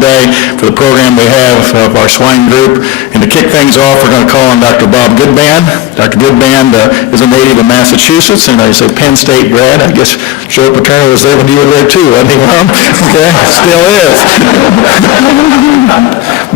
today for the program we have of our swine group. And to kick things off, we're going to call on Dr. Bob Goodband. Dr. Goodband is a native of Massachusetts, and he's a Penn State grad. I guess Joe Paterno was there when you were there too, wasn't he, Mom? Okay, still is.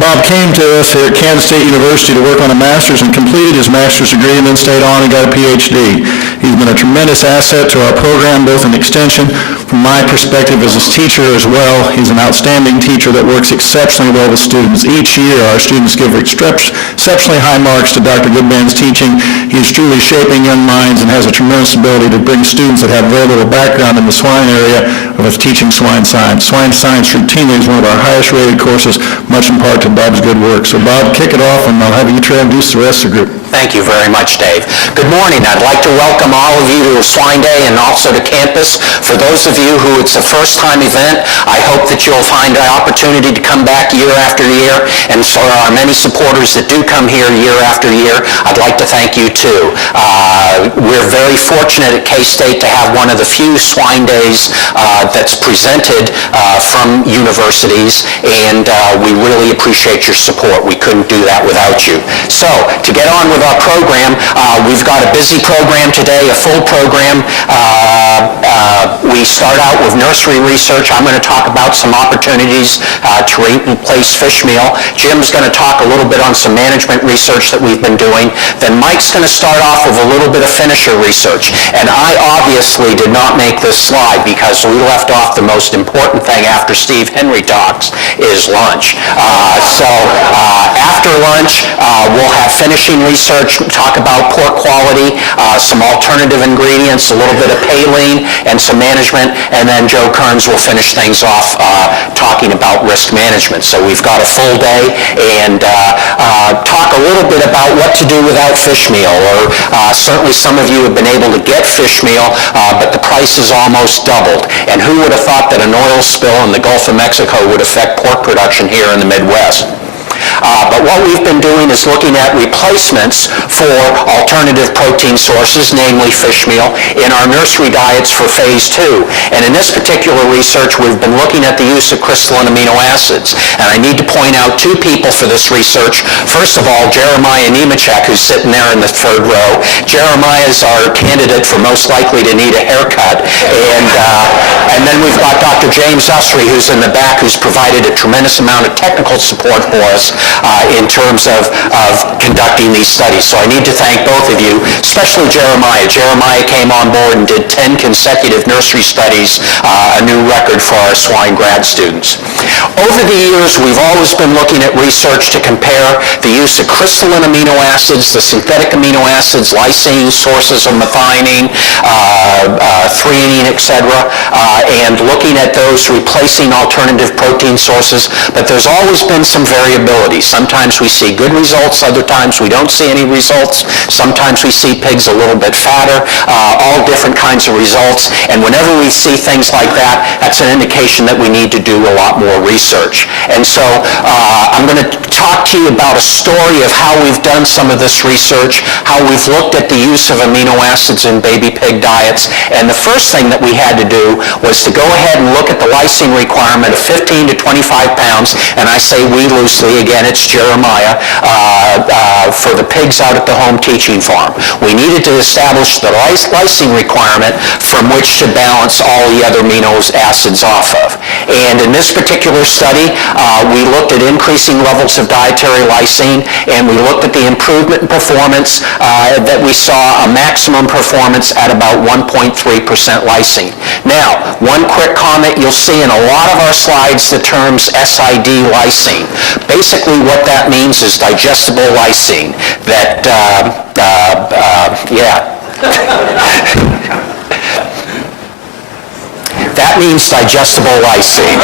Bob came to us here at Kansas State University to work on a master's and completed his master's degree and then stayed on and got a PhD. He's been a tremendous asset to our program, both in extension, from my perspective as his teacher as well. He's an outstanding teacher that works exceptionally well with students. Each year, our students give exceptionally high marks to Dr. Goodband's teaching. He is truly shaping young minds and has a tremendous ability to bring students that have very little background in the swine area of us teaching swine science. Swine science routinely is one of our highest rated courses, much in part to Bob's good work. So Bob, kick it off, and I'll have you introduce the rest of the group. Thank you very much, Dave. Good morning. I'd like to welcome all of you to Swine Day and also to campus. For those of you who it's a first-time event, I hope that you'll find an opportunity to come back year after year. And for our many supporters that do come here year after year, I'd like to thank you too. We're very fortunate at K-State to have one of the few swine days that's presented from universities, and we really appreciate your support. We couldn't do that without you. So, to get on with our program, we've got a busy program today, a full program. We start out with nursery research. I'm going to talk about some opportunities to replace fish meal. Jim's going to talk a little bit on some management research that we've been doing. Then Mike's going to start off with a little bit of finisher research. And I obviously did not make this slide because we left off the most important thing after Steve Henry talks is lunch. After lunch, we'll have finishing research, talk about pork quality, some alternative ingredients, a little bit of paline, and some management, and then Joe Kearns will finish things off talking about risk management. So we've got a full day, and talk a little bit about what to do without fish meal, or certainly some of you have been able to get fish meal, but the price is almost doubled. And who would have thought that an oil spill in the Gulf of Mexico would affect pork production here in the Midwest? But what we've been doing is looking at replacements for alternative protein sources, namely fish meal, in our nursery diets for phase 2. And in this particular research, we've been looking at the use of crystalline amino acids. And I need to point out two people for this research. First of all, Jeremiah Nemechek, who's sitting there in the third row. Jeremiah is our candidate for most likely to need a haircut. And then we've got Dr. James Usry, who's in the back, who's provided a tremendous amount of technical support for us in terms of conducting these studies. So I need to thank both of you, especially Jeremiah. Jeremiah came on board and did 10 consecutive nursery studies, a new record for our swine grad students. Over the years, we've always been looking at research to compare the use of crystalline amino acids, the synthetic amino acids, lysine, sources of methionine, threonine, etc., and looking at those replacing alternative protein sources. But there's always been some variability. Sometimes we see good results, other times we don't see any results. Sometimes we see pigs a little bit fatter, all different kinds of results. And whenever we see things like that, that's an indication that we need to do a lot more research. And so I'm going to talk to you about a story of how we've done some of this research, how we've looked at the use of amino acids in baby pig diets. And the first thing that we had to do was to go ahead and look at the lysine requirement of 15 to 25 pounds. And I say we loosely, again, it's Jeremiah, for the pigs out at the home teaching farm. We needed to establish the lysine requirement from which to balance all the other amino acids off of. And in this particular study, we looked at increasing levels of dietary lysine, and we looked at the improvement in performance that we saw a maximum performance at about 1.3% lysine. Now, one quick comment, you'll see in a lot of our slides the terms SID lysine. Basically, what that means is digestible lysine. That means digestible lysine.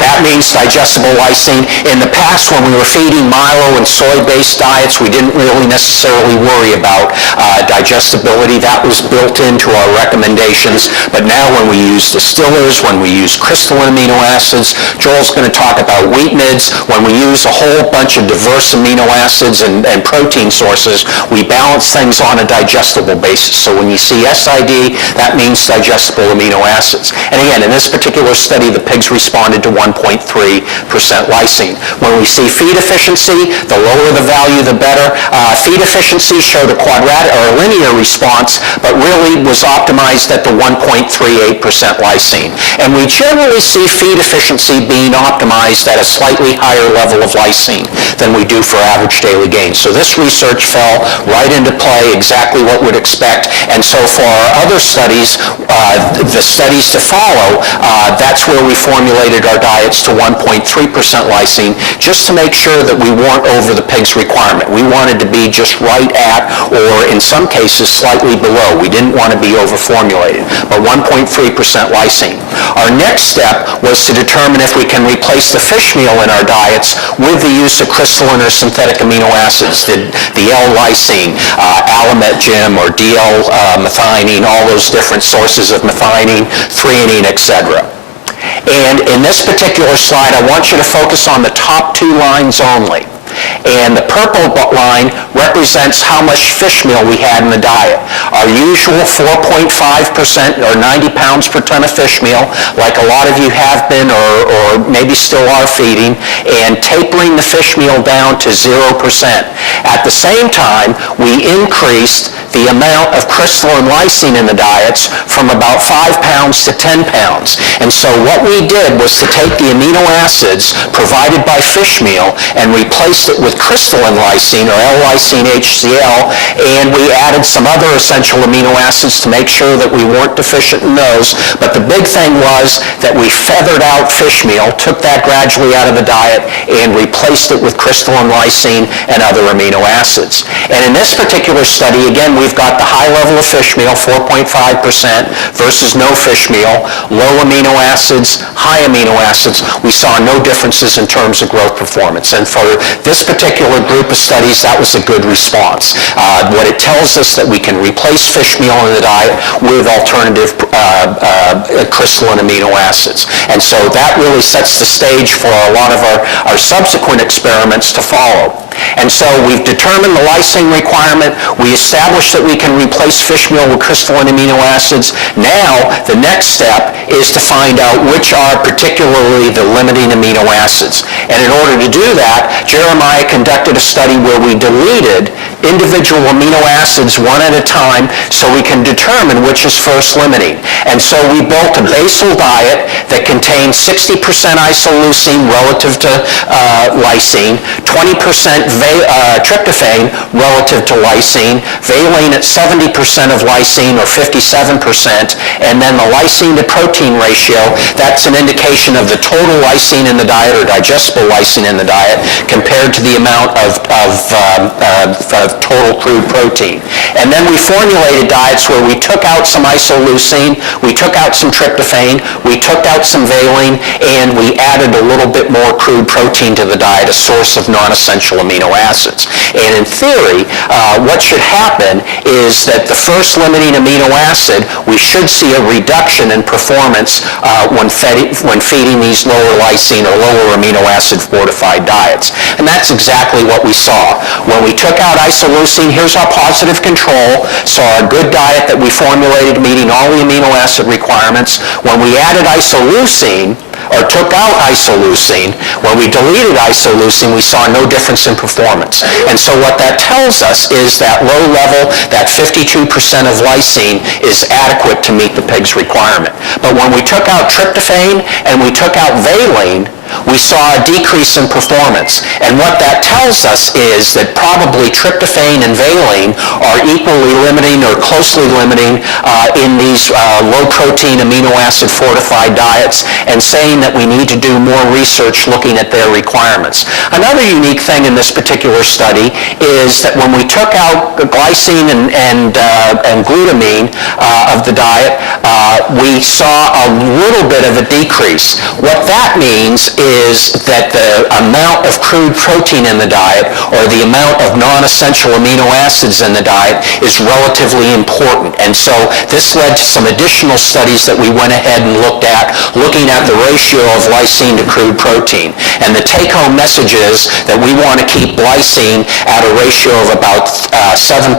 That means digestible lysine. In the past, when we were feeding milo and soy-based diets, we didn't really necessarily worry about digestibility. That was built into our recommendations. But now when we use distillers, when we use crystalline amino acids, Joel's going to talk about wheat mids, when we use a whole bunch of diverse amino acids and protein sources, we balance things on a digestible basis. So when you see SID, that means digestible amino acids. And And again, in this particular study, the pigs responded to 1.3% lysine. When we see feed efficiency, the lower the value, the better. Feed efficiency showed a quadratic or a linear response, but really was optimized at the 1.38% lysine. And we generally see feed efficiency being optimized at a slightly higher level of lysine than we do for average daily gain. So this research fell right into play, exactly what we'd expect. And so for our other studies, the studies to follow, that's where we formulated our diets to 1.3% lysine, just to make sure that we weren't over the pig's requirement. We wanted to be just right at, or in some cases, slightly below. We didn't want to be over-formulated, but 1.3% lysine. Our next step was to determine if we can replace the fish meal in our diets with the use of crystalline or synthetic amino acids, the L-lysine, alamette-gym, or DL-methionine, all those different sources of methionine, threonine, etc. And in this particular slide, I want you to focus on the top two lines only. And the purple line represents how much fish meal we had in the diet. Our usual 4.5% or 90 pounds per ton of fish meal, like a lot of you have been or maybe still are feeding, and tapering the fish meal down to 0%. At the same time, we increased the amount of crystalline lysine in the diets from about 5 pounds to 10 pounds. And so what we did was to take the amino acids provided by fish meal and replaced it with crystalline lysine, or L-lysine HCl, and we added some other essential amino acids to make sure that we weren't deficient in those. But the big thing was that we feathered out fish meal, took that gradually out of the diet, and replaced it with crystalline lysine and other amino acids. And in this particular study, again, we've got the high level of fish meal, 4.5%, versus no fish meal, low amino acids, high amino acids. We saw no differences in terms of growth performance. And for this particular group of studies, that was a good response. What it tells us that we can replace fish meal in the diet with alternative crystalline amino acids. And so that really sets the stage for a lot of our subsequent experiments to follow. And so we've determined the lysine requirement. We established that we can replace fish meal with crystalline amino acids. Now, the next step is to find out which are particularly the limiting amino acids. And in order to do that, Jeremiah conducted a study where we deleted individual amino acids one at a time so we can determine which is first limiting. And so we built a basal diet that contained 60% isoleucine relative to lysine, 20% tryptophan relative to lysine, valine at 70% of lysine or 57%, and then the lysine to protein ratio, that's an indication of the total lysine in the diet or digestible lysine in the diet compared to the amount of total crude protein. And then we formulated diets where we took out some isoleucine, we took out some tryptophan, we took out some valine, and we added a little bit more crude protein to the diet, a source of non-essential amino acids. And in theory, what should happen is that the first limiting amino acid, we should see a reduction in performance when feeding these lower lysine or lower amino acid fortified diets. And that's exactly what we saw. When we took out isoleucine, here's our positive control, so our good diet that we formulated meeting all the amino acid requirements. When we added isoleucine, or took out isoleucine, when we deleted isoleucine, we saw no difference in performance. And so what that tells us is that low level, that 52% of lysine is adequate to meet the pig's requirement. But when we took out tryptophan and we took out valine, we saw a decrease in performance. And what that tells us is that probably tryptophan and valine are equally limiting or closely limiting in these low-protein amino acid fortified diets, and saying that we need to do more research looking at their requirements. Another unique thing in this particular study is that when we took out glycine and glutamine of the diet, we saw a little bit of a decrease. What that means is that the amount of crude protein in the diet, or the amount of non-essential amino acids in the diet, is relatively important. And so this led to some additional studies that we went ahead and looked at, looking at the ratio of lysine to crude protein. And the take-home message is that we want to keep lysine at a ratio of about 7.35%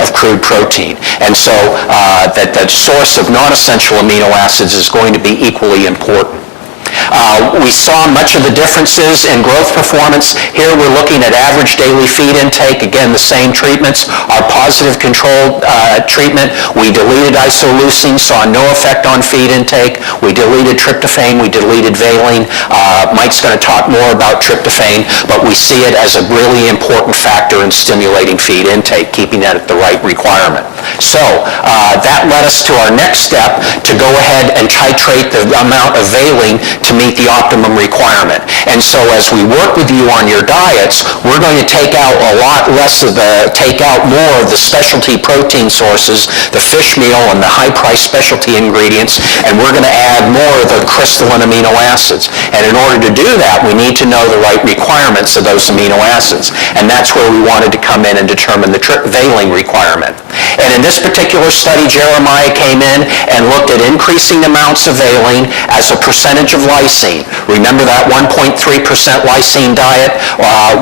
of crude protein. And so that the source of non-essential amino acids is going to be equally important. We saw much of the differences in growth performance. Here we're looking at average daily feed intake. Again, the same treatments. Our positive control treatment, we deleted isoleucine, saw no effect on feed intake. We deleted tryptophan, we deleted valine. Mike's going to talk more about tryptophan, but we see it as a really important factor in stimulating feed intake, keeping that at the right requirement. So that led us to our next step, to go ahead and titrate the amount of valine to meet the optimum requirement. And so as we work with you on your diets, we're going to take out more of the specialty protein sources, the fish meal and the high-priced specialty ingredients, and we're going to add more of the crystalline amino acids. And in order to do that, we need to know the right requirements of those amino acids. And that's where we wanted to come in and determine the valine requirement. And in this particular study, Jeremiah came in and looked at increasing amounts of valine as a percentage of lysine. Remember that 1.3% lysine diet?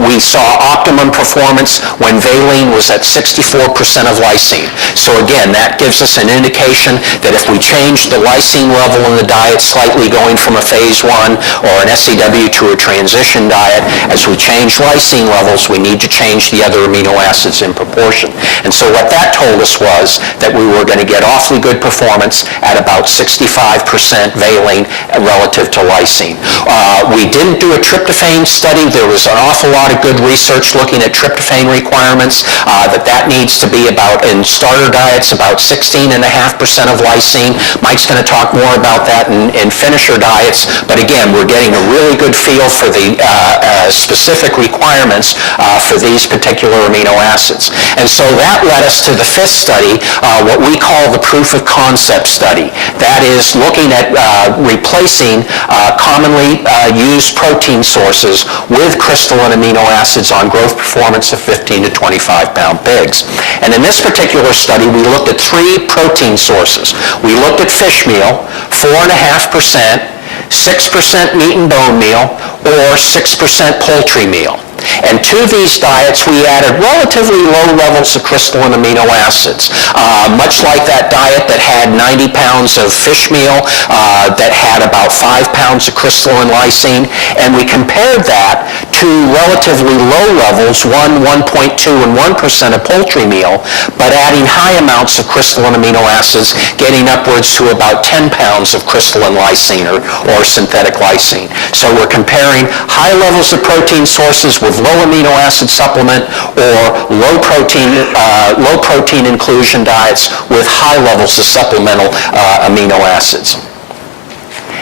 We saw optimum performance when valine was at 64% of lysine. So again, that gives us an indication that if we change the lysine level in the diet slightly, going from a phase 1 or an SEW to a transition diet, as we change lysine levels, we need to change the other amino acids in proportion. And so what that told us was that we were going to get awfully good performance at about 65% valine relative to lysine. We didn't do a tryptophan study. There was an awful lot of good research looking at tryptophan requirements, that needs to be about, in starter diets, about 16.5% of lysine. Mike's going to talk more about that in finisher diets, but again, we're getting a really good feel for the specific requirements for these particular amino acids. And so that led us to the fifth study, what we call the proof of concept study. That is looking at replacing commonly used protein sources with crystalline amino acids on growth performance of 15 to 25-pound pigs. And in this particular study, we looked at 3 protein sources. We looked at fish meal, 4.5%, 6% meat and bone meal, or 6% poultry meal. And to these diets, we added relatively low levels of crystalline amino acids, much like that diet that had 90 pounds of fish meal, that had about 5 pounds of crystalline lysine, and we compared that to relatively low levels, 1, 1.2, and 1% of poultry meal, but adding high amounts of crystalline amino acids, getting upwards to about 10 pounds of crystalline lysine or synthetic lysine. So we're comparing high levels of protein sources with low amino acid supplement, or low protein inclusion diets with high levels of supplemental amino acids.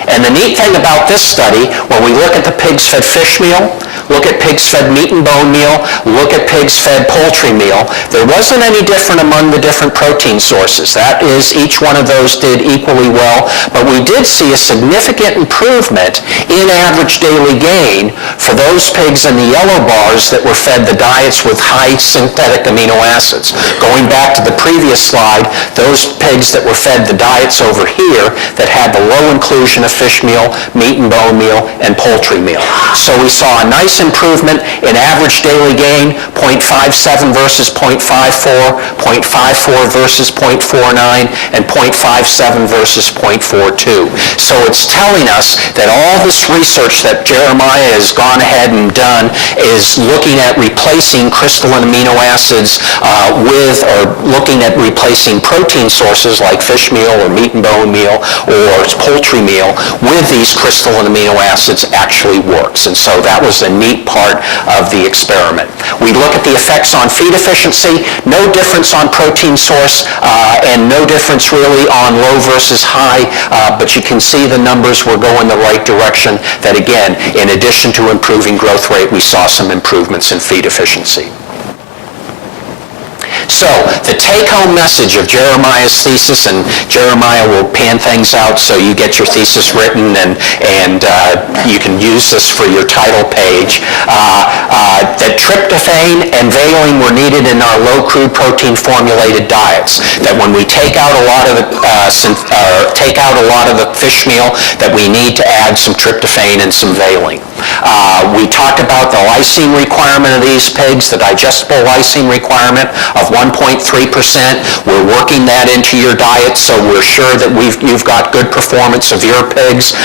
And the neat thing about this study, when we look at the pigs fed fish meal, look at pigs fed meat and bone meal, look at pigs fed poultry meal, there wasn't any different among the different protein sources. That is, each one of those did equally well, but we did see a significant improvement in average daily gain for those pigs in the yellow bars that were fed the diets with high synthetic amino acids. Going back to the previous slide, those pigs that were fed the diets over here that had the low inclusion of fish meal, meat and bone meal, and poultry meal. So we saw a nice improvement in average daily gain, 0.57 versus 0.54, 0.54 versus 0.49, and 0.57 versus 0.42. So it's telling us that all this research that Jeremiah has gone ahead and done is looking at replacing crystalline amino acids or looking at replacing protein sources like fish meal or meat and bone meal or poultry meal with these crystalline amino acids actually works. And so that was a neat part of the experiment. We look at the effects on feed efficiency, no difference on protein source, and no difference really on low versus high, but you can see the numbers were going the right direction, that again, in addition to improving growth rate, we saw some improvements in feed efficiency. So the take-home message of Jeremiah's thesis, and Jeremiah will pan things out so you get your thesis written and you can use this for your title page, that tryptophan and valine were needed in our low crude protein formulated diets, that when we take out a lot of the fish meal, that we need to add some tryptophan and some valine. We talked about the lysine requirement of these pigs, the digestible lysine requirement of 1.3%. We're working that into your diet, so we're sure that you've got good performance of your pigs.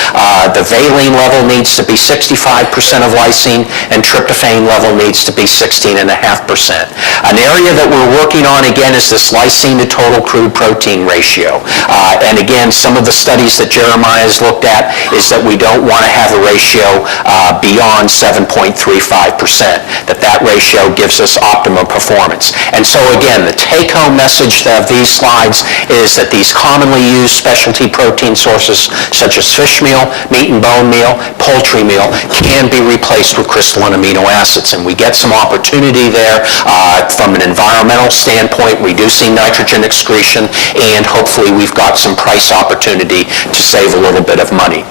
The valine level needs to be 65% of lysine, and tryptophan level needs to be 16.5%. An area that we're working on, again, is this lysine to total crude protein ratio. And again, some of the studies that Jeremiah has looked at is that we don't want to have a ratio beyond 7.35%, that ratio gives us optimum performance. And so again, the take-home message of these slides is that these commonly used specialty protein sources, such as fish meal, meat and bone meal, poultry meal, can be replaced with crystalline amino acids. And we get some opportunity there from an environmental standpoint, reducing nitrogen excretion, and hopefully we've got some price opportunity to save a little bit of money.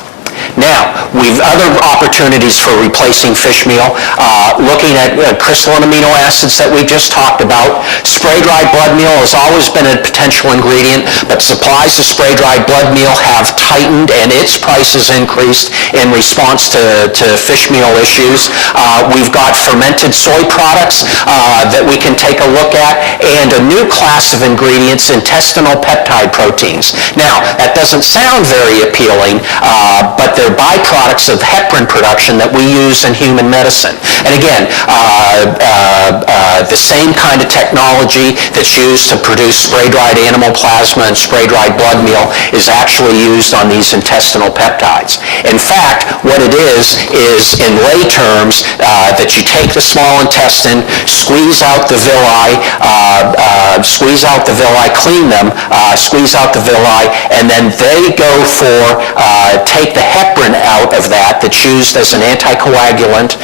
Now, we've other opportunities for replacing fish meal, looking at crystalline amino acids that we just talked about. Spray-dried blood meal has always been a potential ingredient, but supplies of spray-dried blood meal have tightened and its price has increased in response to fish meal issues. We've got fermented soy products that we can take a look at, and a new class of ingredients, intestinal peptide proteins. Now, that doesn't sound very appealing, but they're byproducts of heparin production that we use in human medicine. And again, the same kind of technology that's used to produce spray-dried animal plasma and spray-dried blood meal is actually used on these intestinal peptides. In fact, what it is in lay terms, that you take the small intestine, squeeze out the villi, clean them, squeeze out the villi, and then they go for, take the heparin out of that's used as an anticoagulant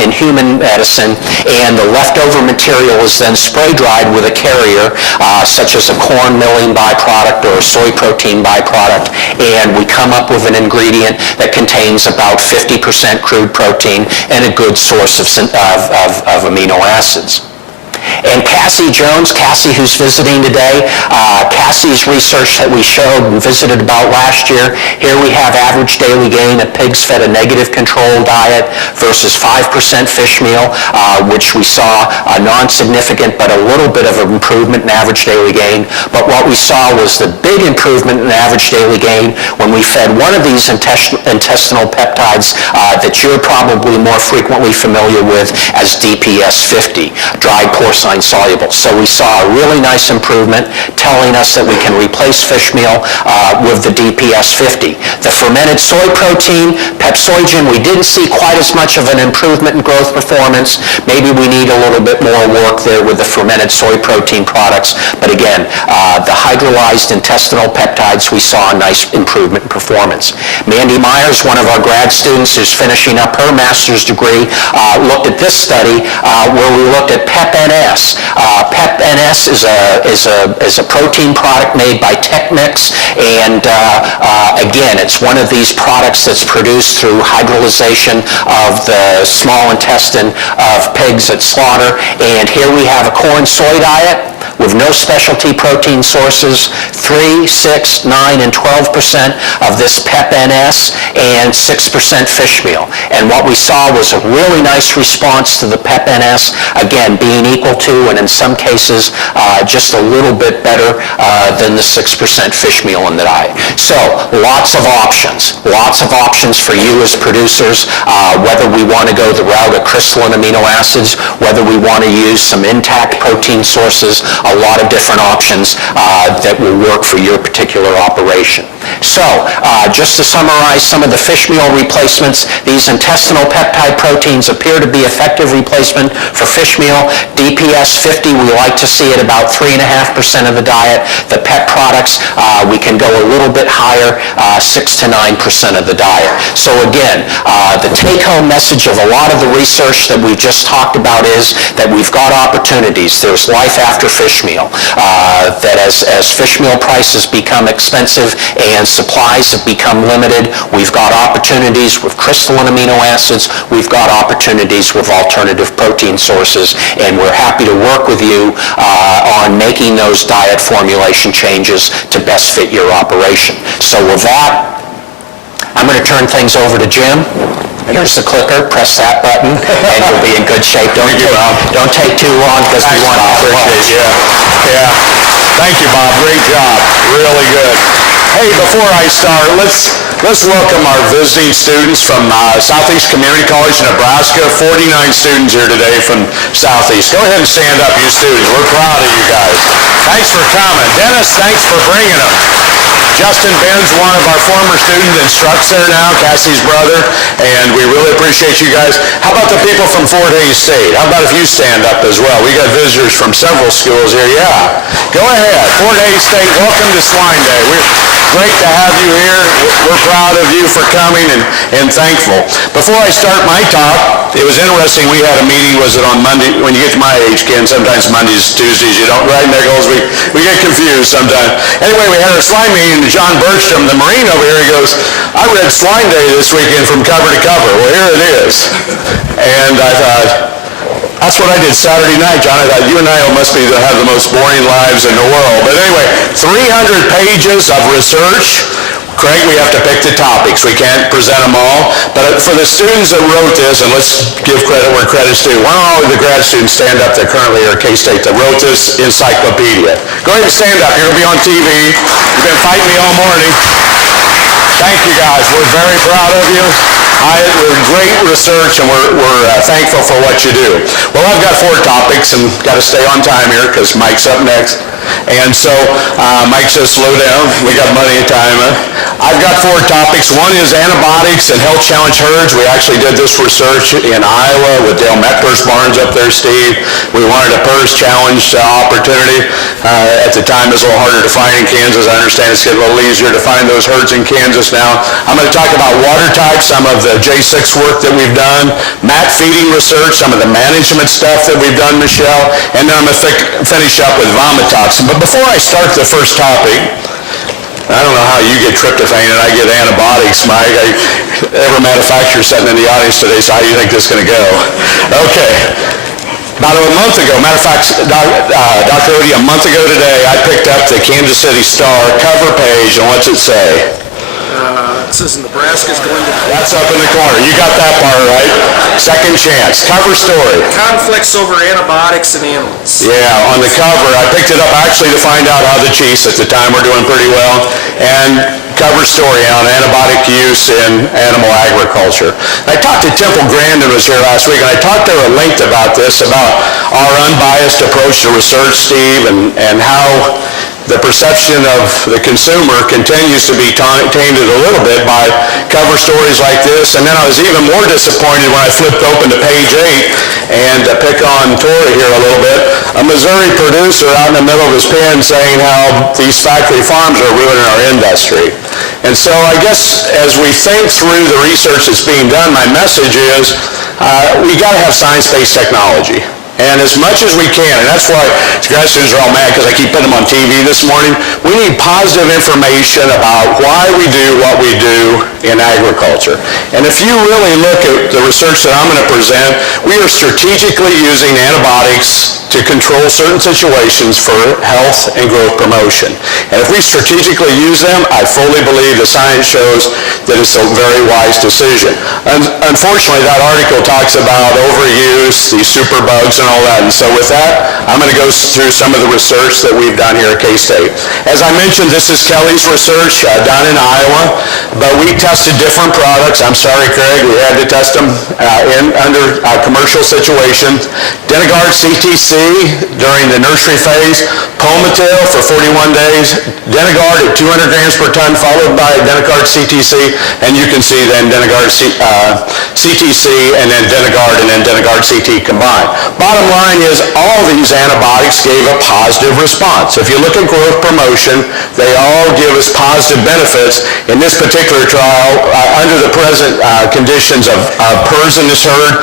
in human medicine, and the leftover material is then spray-dried with a carrier, such as a corn milling byproduct or a soy protein byproduct, and we come up with an ingredient that contains about 50% crude protein and a good source of amino acids. And Cassie Jones, Cassie who's visiting today, Cassie's research that we showed and visited about last year, here we have average daily gain of pigs fed a negative control diet versus 5% fish meal, which we saw a non-significant but a little bit of an improvement in average daily gain. But what we saw was the big improvement in average daily gain when we fed one of these intestinal peptides that you're probably more frequently familiar with as DPS 50, dried porcine soluble. So we saw a really nice improvement telling us that we can replace fish meal with the DPS 50. The fermented soy protein, pepsoigen, we didn't see quite as much of an improvement in growth performance. Maybe we need a little bit more work there with the fermented soy protein products. But again, the hydrolyzed intestinal peptides, we saw a nice improvement in performance. Mandy Myers, one of our grad students who's finishing up her master's degree, looked at this study where we looked at PepNS. PepNS is a protein product made by Techmix, and again, it's one of these products that's produced through hydrolyzation of the small intestine of pigs at slaughter. And here we have a corn-soy diet with no specialty protein sources, 3, 6, 9, and 12% of this PepNS, and 6% fish meal. And what we saw was a really nice response to the PepNS, again, being equal to, and in some cases, just a little bit better than the 6% fish meal in the diet. So, lots of options for you as producers, whether we want to go the route of crystalline amino acids, whether we want to use some intact protein sources, a lot of different options that will work for your particular operation. So, just to summarize some of the fish meal replacements, these intestinal peptide proteins appear to be effective replacement for fish meal. DPS 50, we like to see it about 3.5% of the diet. The pet products, we can go a little bit higher, 6 to 9% of the diet. So again, the take-home message of a lot of the research that we've just talked about is that we've got opportunities. There's life after fish meal. That as fish meal prices become expensive and supplies have become limited, we've got opportunities with crystalline amino acids, we've got opportunities with alternative protein sources, and we're happy to work with you on making those diet formulation changes to best fit your operation. So with that, I'm going to turn things over to Jim. Here's the clicker, press that button, and you'll be in good shape. Don't take too long because we want to Appreciate it, yeah. Thank you, Bob, great job, really good. Hey, before I start, let's welcome our visiting students from Southeast Community College, Nebraska. 49 students here today from Southeast. Go ahead and stand up, you students. We're proud of you guys. Thanks for coming. Dennis, thanks for bringing them. Justin Ben's one of our former students, instructs there now, Cassie's brother, and we really appreciate you guys. How about the people from Fort Hays State? How about if you stand up as well? We got visitors from several schools here. Yeah, go ahead. Fort Hays State, welcome to Swine Day. We're great to have you here. We're proud of you for coming and thankful. Before I start my talk, it was interesting. We had a meeting, was it on Monday? When you get to my age, Ken, sometimes Mondays, Tuesdays, you don't, right, Nichols? We get confused sometimes. Anyway, we had our Swine meeting. John Bergstrom, the Marine over here, he goes, I read Swine Day this weekend from cover to cover. Well, here it is. And I thought, that's what I did Saturday night, John. I thought, you and I must be have the most boring lives in the world. But anyway, 300 pages of research. Craig, we have to pick the topics. We can't present them all. But for the students that wrote this, and let's give credit where credit's due, why don't all of the grad students stand up that currently are at K-State that wrote this encyclopedia? Go ahead and stand up. You're going to be on TV. You've been fighting me all morning. Thank you, guys. We're very proud of you. We're great research, and we're thankful for what you do. Well, I've got 4 topics, and got to stay on time here because Mike's up next. And so Mike says, slow down. We got plenty of time. I've got 4 topics. One is antibiotics and health challenge herds. We actually did this research in Iowa with Dale Meckler's barns up there, Steve. We wanted a PERS challenge opportunity. At the time, it was a little harder to find in Kansas. I understand it's getting a little easier to find those herds in Kansas now. I'm going to talk about water types, some of the J6 work that we've done, mat feeding research, some of the management stuff that we've done, Michelle, and then I'm going to finish up with vomitoxin. But before I start the first topic, I don't know how you get tryptophan and I get antibiotics, Mike. Every manufacturer sitting in the audience today, so how do you think this is going to go? Okay. About a month ago, matter of fact, Dr. Odie, a month ago today, I picked up the Kansas City Star cover page, and what's it say? It says Nebraska's going to... That's up in the corner. You got that part right. Second chance. Cover story. Conflicts over antibiotics in animals. Yeah, on the cover. I picked it up actually to find out how the Chiefs at the time were doing pretty well. And cover story on antibiotic use in animal agriculture. I talked to Temple Grandin was here last week, and I talked to her at length about this, about our unbiased approach to research, Steve, and how the perception of the consumer continues to be tainted a little bit by cover stories like this. And then I was even more disappointed when I flipped open to page 8 and pick on Tori here a little bit. A Missouri producer out in the middle of his pen saying how these factory farms are ruining our industry. And so I guess as we think through the research that's being done, my message is we got to have science-based technology. And as much as we can, and that's why grad students are all mad because I keep putting them on TV this morning, we need positive information about why we do what we do in agriculture. And if you really look at the research that I'm going to present, we are strategically using antibiotics to control certain situations for health and growth promotion. And if we strategically use them, I fully believe the science shows that it's a very wise decision. Unfortunately, that article talks about overuse, these superbugs and and all that. And so with that, I'm going to go through some of the research that we've done here at K-State. As I mentioned, this is Kelly's research done in Iowa, but we tested different products. I'm sorry, Craig, we had to test them under commercial situations. Denigard CTC during the nursery phase, Palmitil for 41 days, Denigard at 200 grams per ton, followed by Denigard CTC, and you can see then Denigard CTC and then Denigard and then Denigard CT combined. Bottom line is all these antibiotics gave a positive response. If you look at growth promotion, they all give us positive benefits. In this particular trial, under the present conditions of PRRS in this herd,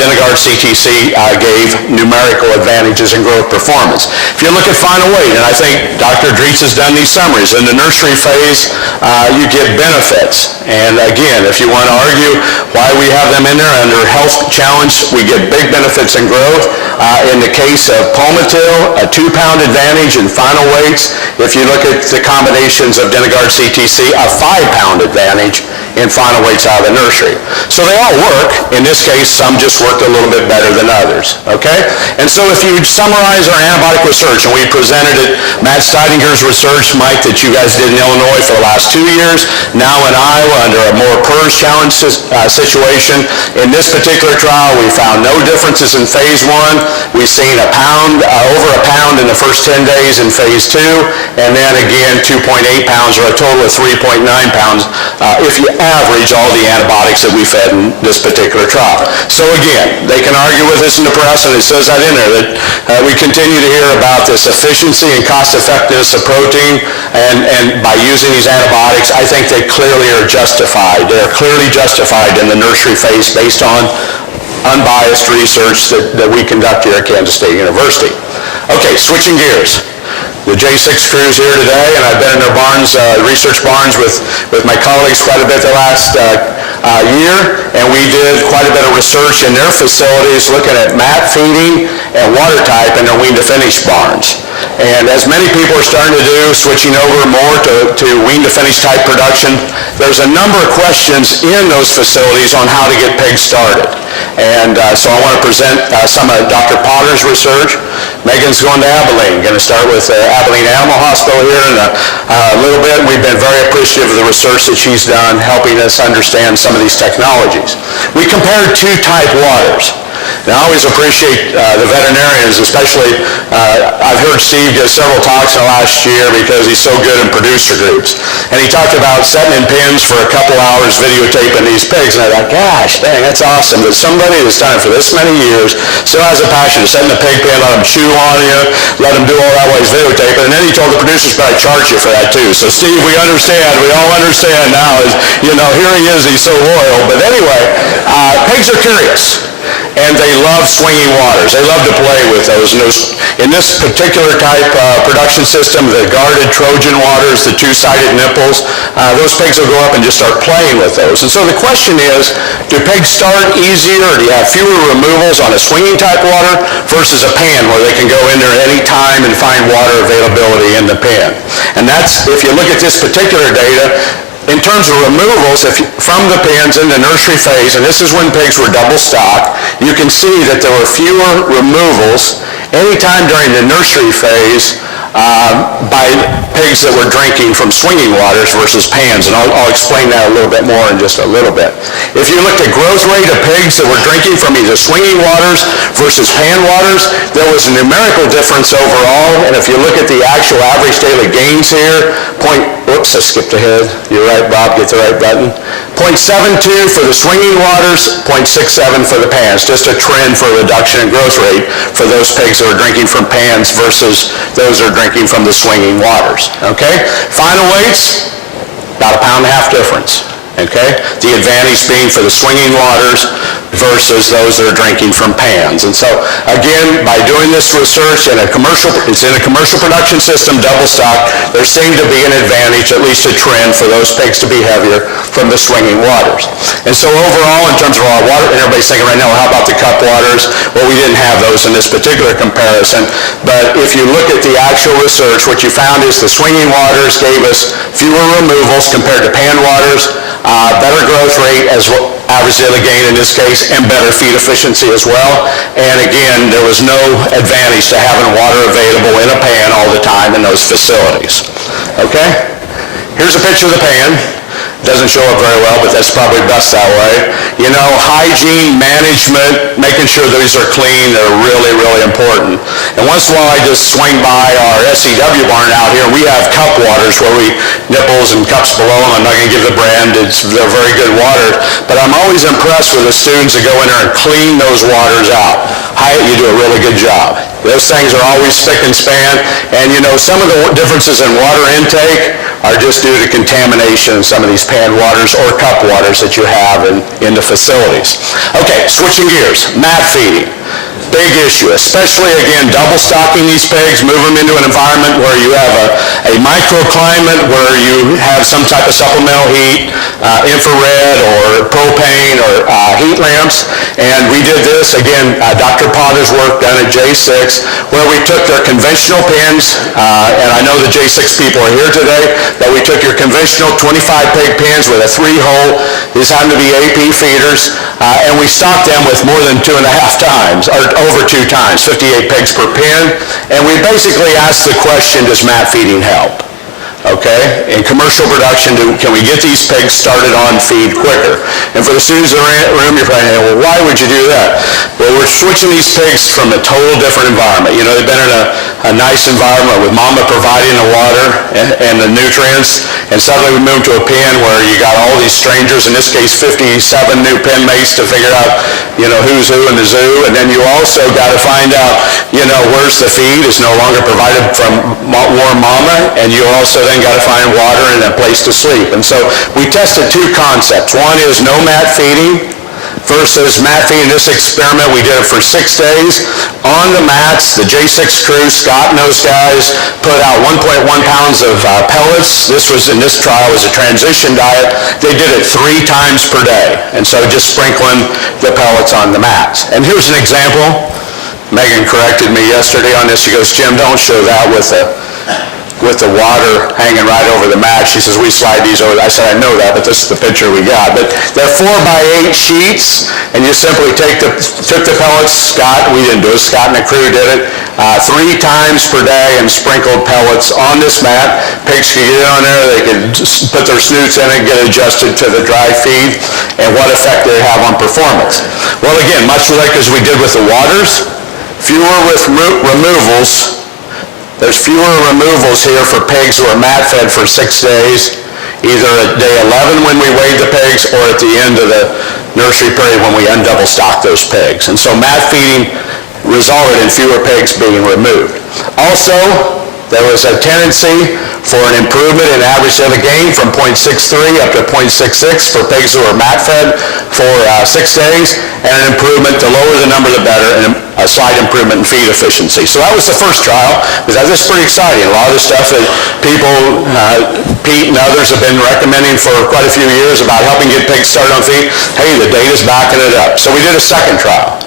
Denigard CTC gave numerical advantages in growth performance. If you look at final weight, and I think Dr. Dries has done these summaries, in the nursery phase, you get benefits. And again, if you want to argue why we have them in there under health challenge, we get big benefits in growth. In the case of Palmitil, a 2-pound advantage in final weights. If you look at the combinations of Denigard CTC, a 5-pound advantage in final weights out of the nursery. So they all work. In this case, some just worked a little bit better than others, okay? And so if you summarize our antibiotic research, and we presented it, Matt Steidinger's research, Mike, that you guys did in Illinois for the last 2 years, now in Iowa under a more PRRS challenge situation. In this particular trial, we found no differences in phase 1. We've seen over a pound in the first 10 days in phase 2, and then again 2.8 pounds, or a total of 3.9 pounds if you average all the antibiotics that we fed in this particular trial. So again, they can argue with us in the press, and it says that in there, that we continue to hear about this efficiency and cost effectiveness of protein, and by using these antibiotics, I think they clearly are justified. They're clearly justified in the nursery phase based on unbiased research that we conduct here at Kansas State University. Okay, switching gears. The J6 crew's here today, and I've been in their barns, research barns with my colleagues quite a bit the last year, and we did quite a bit of research in their facilities looking at mat feeding and water type in their wean to finish barns. And as many people are starting to do, switching over more to wean to finish type production, there's a number of questions in those facilities on how to get pigs started. And so I want to present some of Dr. Potter's research. Megan's going to Abilene, going to start with Abilene Animal Hospital here in a little bit. We've been very appreciative of the research that she's done, helping us understand some of these technologies. We compared 2 type waters. Now, I always appreciate the veterinarians, especially, I've heard Steve give several talks in the last year because he's so good in producer groups. And he talked about sitting in pens for a couple hours videotaping these pigs, and I thought, gosh, dang, that's awesome that somebody that's done it for this many years still has a passion to sit in the pig pen, let them chew on you, let them do all that while he's videotaping. And then he told the producers, but I charge you for that too. So Steve, we all understand now, here he is, he's so loyal. But anyway, pigs are curious. And they love swinging waters. They love to play with those. And in this particular type production system, the guarded Trojan waters, the 2-sided nipples, those pigs will go up and just start playing with those. And so the question is, do pigs start easier, or do you have fewer removals on a swinging type water versus a pan where they can go in there at any time and find water availability in the pan? And that's, if you look at this particular data, in terms of removals, from the pens in the nursery phase, and this is when pigs were double stocked, you can see that there were fewer removals anytime during the nursery phase by pigs that were drinking from swinging waters versus pans, and I'll explain that a little bit more in just a little bit. If you looked at growth rate of pigs that were drinking from either swinging waters versus pan waters, there was a numerical difference overall, and if you look at the actual average daily gains here, I skipped ahead. You're right, Bob, get the right button. 0.72 for the swinging waters, 0.67 for the pans. Just a trend for a reduction in growth rate for those pigs that are drinking from pans versus those that are drinking from the swinging waters, okay? Final weights, about 1.5 pound difference, okay? The advantage being for the swinging waters versus those that are drinking from pans. And so, again, by doing this research it's in a commercial production system, double stock, there seemed to be an advantage, at least a trend, for those pigs to be heavier from the swinging waters. And so overall, in terms of our water, and everybody's thinking right now, well, how about the cup waters? Well, we didn't have those in this particular comparison, but if you look at the actual research, what you found is the swinging waters gave us fewer removals compared to pan waters, better growth rate, as well average daily gain in this case, and better feed efficiency as well. And again, there was no advantage to having water available in a pan all the time in those facilities. Okay? Here's a picture of the pan. Doesn't show up very well, but that's probably best that way. You know, hygiene, management, making sure these are clean, they're really, really important. And once in a while I just swing by our SEW barn out here, and we have cup waters where we, nipples and cups below them. I'm not going to give the brand, they're very good water. But I'm always impressed with the students that go in there and clean those waters out. Hyatt, you do a really good job. Those things are always spick and span, and you know, some of the differences in water intake are just due to contamination in some of these pan waters or cup waters that you have in the facilities. Okay, switching gears, mat feeding. Big issue, especially again, double stocking these pigs, move them into an environment where you have a microclimate, where you have some type of supplemental heat, infrared or propane or heat lamps. And we did this, again, Dr. Potter's work done at J6, where we took their conventional pens, and I know the J6 people are here today, that we took your conventional 25 pig pens with a 3-hole, these happen to be AP feeders, and we stocked them with more than 2.5 times, or over 2 times, 58 pigs per pen, and we basically asked the question, does mat feeding help? Okay, in commercial production, can we get these pigs started on feed quicker? And for the students in the room, you're probably saying, well, why would you do that? Well, we're switching these pigs from a total different environment. You know, they've been in a nice environment with mama providing the water and the nutrients, and suddenly we move to a pen where you got all these strangers, in this case 57 new pen mates to figure out, you know, who's who in the zoo, and then you also got to find out, you know, where's the feed is no longer provided from warm mama, and you also then got to find water and a place to sleep. And so we tested 2 concepts. One is no mat feeding versus mat feeding. This experiment, we did it for 6 days. On the mats, the J6 crew, Scott and those guys, put out 1.1 pounds of pellets. This was, in this trial, was a transition diet. They did it 3 times per day. And so just sprinkling the pellets on the mats. And here's an example. Megan corrected me yesterday on this. She goes, Jim, don't show that with the water hanging right over the mat. She says, we slide these over. I said, I know that, but this is the picture we got. But they're 4x8 sheets, and you simply took the pellets. Scott, we didn't do it, Scott and the crew did it, 3 times per day and sprinkled pellets on this mat. Pigs could get on there, they could put their snoots in it, get adjusted to the dry feed, and what effect did it have on performance? Well, again, much like as we did with the waters, fewer with removals. There's fewer removals here for pigs who are mat fed for 6 days, either at day 11 when we weighed the pigs or at the end of the nursery period when we undouble stocked those pigs. And so mat feeding resulted in fewer pigs being removed. Also, there was a tendency for an improvement in average daily gain from 0.63 up to 0.66 for pigs who are mat fed for 6 days, and an improvement, the lower the number the better, and a slight improvement in feed efficiency. So that was the first trial, because that was pretty exciting. A lot of the stuff that people, Pete and others have been recommending for quite a few years about helping get pigs started on feed, hey, the data's backing it up. So we did a second trial.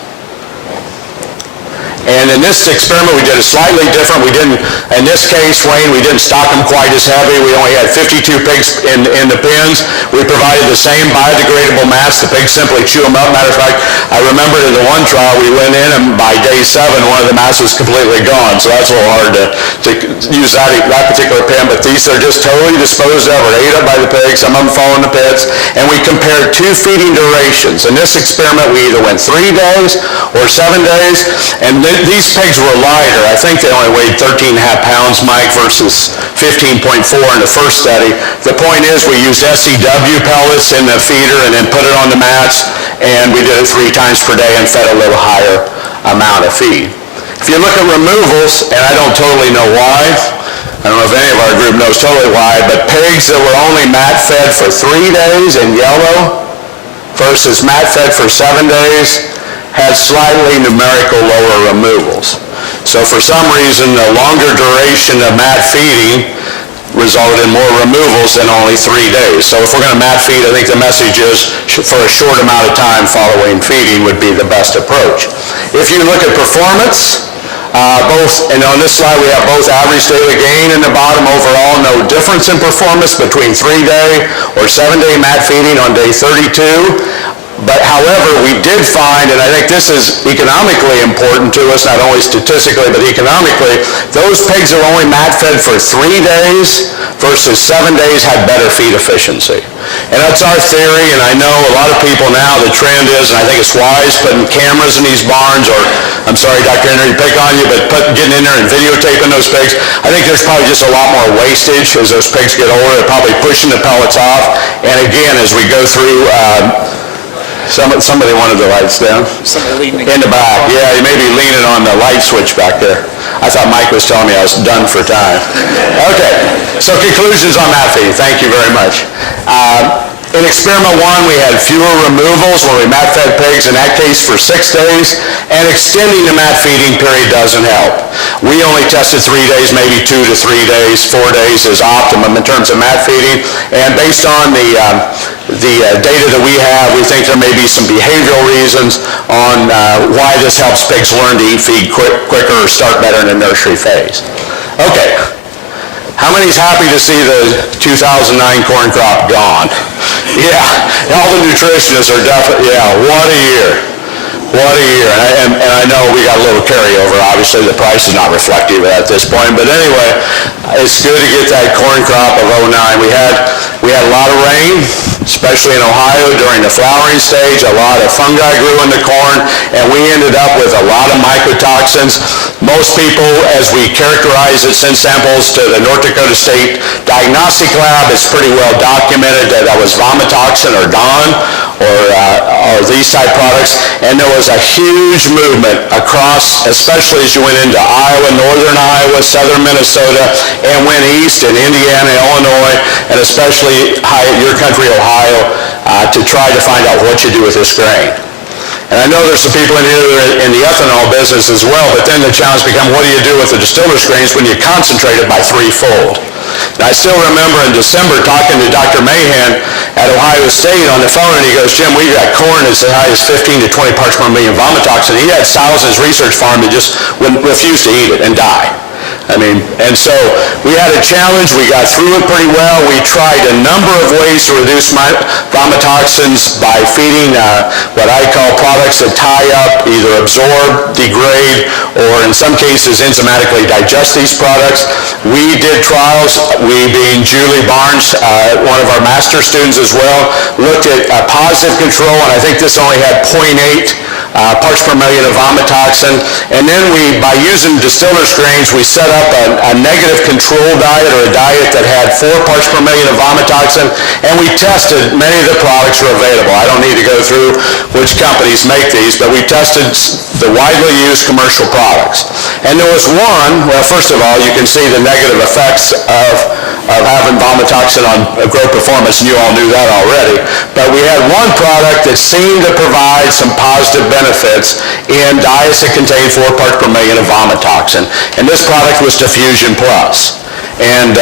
And in this experiment, we did it slightly different. We didn't, in this case, Wayne, we didn't stock them quite as heavy. We only had 52 pigs in the pens. We provided the same biodegradable mats. The pigs simply chew them up. Matter of fact, I remember in the one trial, we went in, and by day 7, one of the mats was completely gone. So that's a little hard to use that particular pen. But these are just totally disposed of or ate up by the pigs. Some of them fall in the pits. And we compared 2 feeding durations. In this experiment, we either went 3 days or 7 days. And these pigs were lighter. I think they only weighed 13.5 pounds, Mike, versus 15.4 in the first study. The point is we used SEW pellets in the feeder and then put it on the mats, and we did it 3 times per day and fed a little higher amount of feed. If you look at removals, and I don't totally know why, I don't know if any of our group knows totally why, but pigs that were only mat fed for 3 days in yellow versus mat fed for 7 days had slightly numerical lower removals. So for some reason, the longer duration of mat feeding resulted in more removals than only 3 days. So if we're going to mat feed, I think the message is for a short amount of time following feeding would be the best approach. If you look at performance, and on this slide we have both average daily gain in the bottom overall, no difference in performance between 3-day or 7-day mat feeding on day 32. But however, we did find, and I think this is economically important to us, not only statistically, but economically, those pigs that were only mat-fed for 3 days versus 7 days had better feed efficiency. And that's our theory, and I know a lot of people now, the trend is, and I think it's wise, putting cameras in these barns, or, I'm sorry, Dr. Henry, to pick on you, but getting in there and videotaping those pigs. I think there's probably just a lot more wastage as those pigs get older. They're probably pushing the pellets off. And again, as we go through, somebody wanted the lights down? Somebody leaning. In the back, yeah, you may be leaning on the light switch back there. I thought Mike was telling me I was done for time. Okay, so conclusions on mat feeding. Thank you very much. In experiment 1, we had fewer removals when we mat-fed pigs, in that case for 6 days, and extending the mat feeding period doesn't help. We only tested 3 days, maybe 2 to 3 days. 4 days is optimum in terms of mat feeding, and based on the data that we have, we think there may be some behavioral reasons on why this helps pigs learn to eat feed quicker or start better in the nursery phase. Okay. How many's happy to see the 2009 corn crop gone? Yeah, all the nutritionists are definitely, yeah, what a year. What a year. And I know we got a little carryover. Obviously, the price is not reflective at this point. But anyway, it's good to get that corn crop of 09. We had a lot of rain, especially in Ohio during the flowering stage. A lot of fungi grew in the corn, and we ended up with a lot of mycotoxins. Most people, as we characterize it, send samples to the North Dakota State Diagnostic Lab. It's pretty well documented that was vomitoxin or DON or these type products. And there was a huge movement across, especially as you went into Iowa, northern Iowa, southern Minnesota, and went east in Indiana, Illinois, and especially your country, Ohio, to try to find out what you do with this grain. And I know there's some people in here that are in the ethanol business as well, but then the challenge becomes, what do you do with the distiller's grains when you concentrate it by threefold? And I still remember in December talking to Dr. Mahan at Ohio State on the phone, and he goes, Jim, we've got corn as high as 15 to 20 parts per million vomitoxin. He had sows in his research farm that just would refuse to eat it and die. I mean, and so we had a challenge. We got through it pretty well. We tried a number of ways to reduce vomitoxins by feeding what I call products that tie up, either absorb, degrade, or in some cases enzymatically digest these products. We did trials. We, being Julie Barnes, one of our master students as well, looked at positive control, and I think this only had 0.8 parts per million of vomitoxin. And then by using distiller's grains, we set up a negative control diet, or a diet that had 4 parts per million of vomitoxin, and we tested many of the products were available. I don't need to go through which companies make these, but we tested the widely used commercial products. And there was one, well, first of all, you can see the negative effects of having vomitoxin on growth performance, and you all knew that already. But we had one product that seemed to provide some positive benefits in diets that contained 4 parts per million of vomitoxin, and this product was Diffusion Plus. And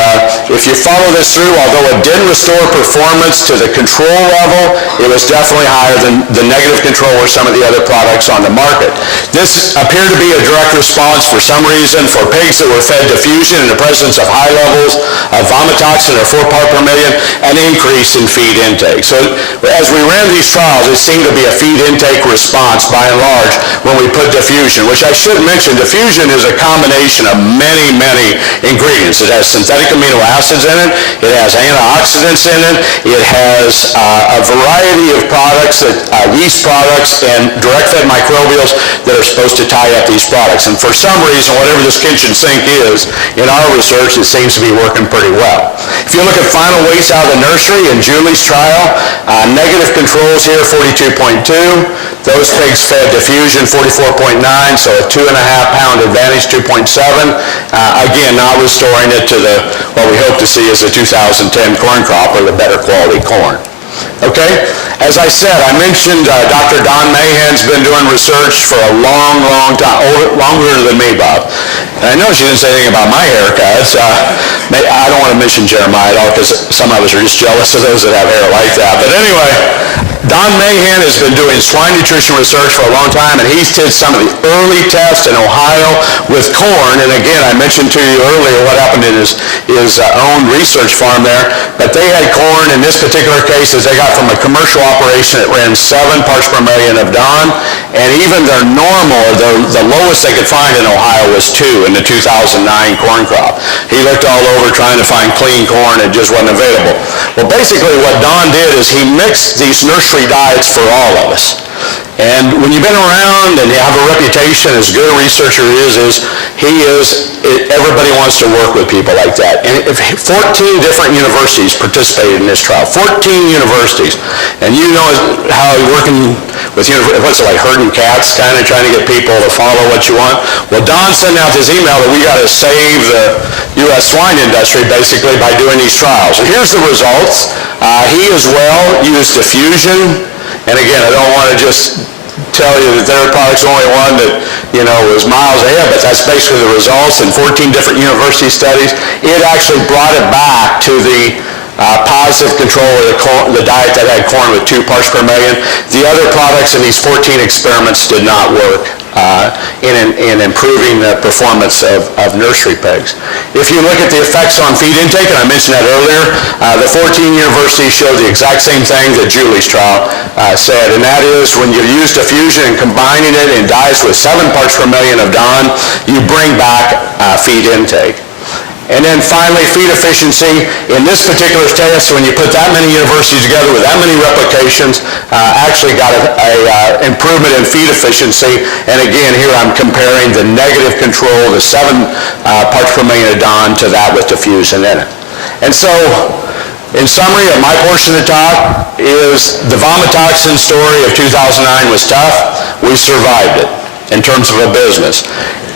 if you follow this through, although it didn't restore performance to the control level, it was definitely higher than the negative control or some of the other products on the market. This appeared to be a direct response for some reason for pigs that were fed Diffusion in the presence of high levels of vomitoxin or 4 part per million, an increase in feed intake. So as we ran these trials, it seemed to be a feed intake response by and large when we put Diffusion, which I should mention, Diffusion is a combination of many, many ingredients. It has synthetic amino acids in it, it has antioxidants in it, it has a variety of products, yeast products, and direct-fed microbials that are supposed to tie up these products. And for some reason, whatever this kitchen sink is, in our research, it seems to be working pretty well. If you look at final weights out of the nursery in Julie's trial, negative controls here, 42.2. Those pigs fed Diffusion, 44.9, so a 2.5-pound advantage, 2.7. Again, not restoring it to what we hope to see as the 2010 corn crop, or the better quality corn. Okay? As I said, I mentioned Dr. Don Mahan's been doing research for a long, long time, longer than me, Bob. And I know she didn't say anything about my haircuts. I don't want to mention Jeremiah at all, because some of us are just jealous of those that have hair like that. But anyway, Don Mahan has been doing swine nutrition research for a long time, and he's did some of the early tests in Ohio with corn. And again, I mentioned to you earlier what happened in his own research farm there. But they had corn, in this particular case, as they got from a commercial operation that ran 7 parts per million of Don, and even their normal, the lowest they could find in Ohio was 2 in the 2009 corn crop. He looked all over trying to find clean corn, it just wasn't available. Well, basically what Don did is he mixed these nursery diets for all of us. And when you've been around and you have a reputation as good a researcher everybody wants to work with people like that. And 14 different universities participated in this trial, 14 universities. And you know how working with, what's it like, herding cats, kind of trying to get people to follow what you want? Well, Don sent out this email that we got to save the U.S. swine industry basically by doing these trials. And here's the results. He as well used diffusion. And again, I don't want to just tell you that their product's the only one that, was miles ahead, but that's basically the results in 14 different university studies. It actually brought it back to the positive control of the diet that had corn with 2 parts per million. The other products in these 14 experiments did not work in improving the performance of nursery pigs. If you look at the effects on feed intake, and I mentioned that earlier, the 14 universities showed the exact same thing that Julie's trial said, and that is when you use diffusion and combining it in diets with 7 parts per million of Don, you bring back feed intake. And then finally, feed efficiency. In this particular test, when you put that many universities together with that many replications, actually got an improvement in feed efficiency. And again, here I'm comparing the negative control, the 7 parts per million of Don, to that with diffusion in it. And so, in summary of my portion of the talk, is the vomitoxin story of 2009 was tough. We survived it in terms of a business.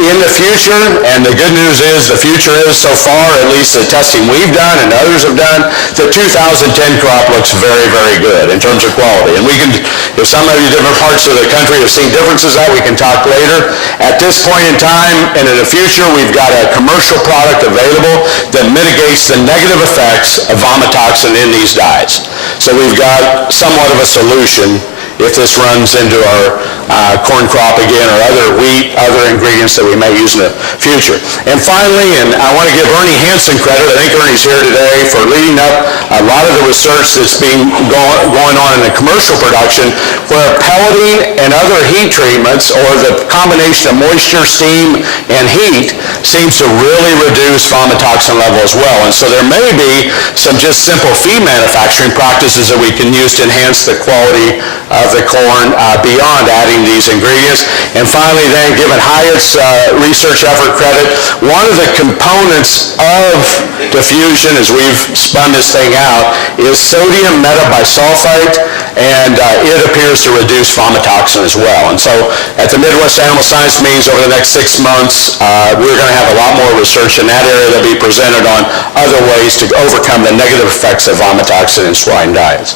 In the future, and the good news is the future is so far, at least the testing we've done and others have done, the 2010 crop looks very, very good in terms of quality. And we can, if some of you different parts of the country have seen differences that, we can talk later. At this point in time and in the future, we've got a commercial product available that mitigates the negative effects of vomitoxin in these diets. So we've got somewhat of a solution if this runs into our corn crop again, or other wheat, other ingredients that we may use in the future. And finally, and I want to give Ernie Hansen credit, I think Ernie's here today, for leading up a lot of the research that's going on in the commercial production, where pelleting and other heat treatments, or the combination of moisture, steam, and heat, seems to really reduce vomitoxin level as well. And so there may be some just simple feed manufacturing practices that we can use to enhance the quality of the corn beyond adding these ingredients. And finally then, giving Hyatt's research effort credit, one of the components of diffusion, as we've spun this thing out, is sodium metabisulfite, and it appears to reduce vomitoxin as well. And so at the Midwest Animal Science meetings over the next 6 months, we're going to have a lot more research in that area that'll be presented on other ways to overcome the negative effects of vomitoxin in swine diets.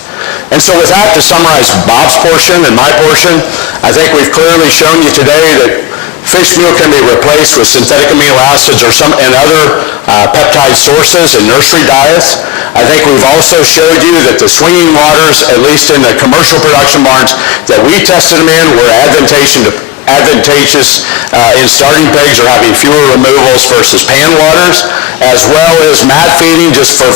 And so with that, to summarize Bob's portion and my portion, I think we've clearly shown you today that fish meal can be replaced with synthetic amino acids and other peptide sources in nursery diets. I think we've also showed you that the swinging waters, at least in the commercial production barns that we tested them in, were advantageous in starting pigs or having fewer removals versus pan waters, as well as mat feeding just for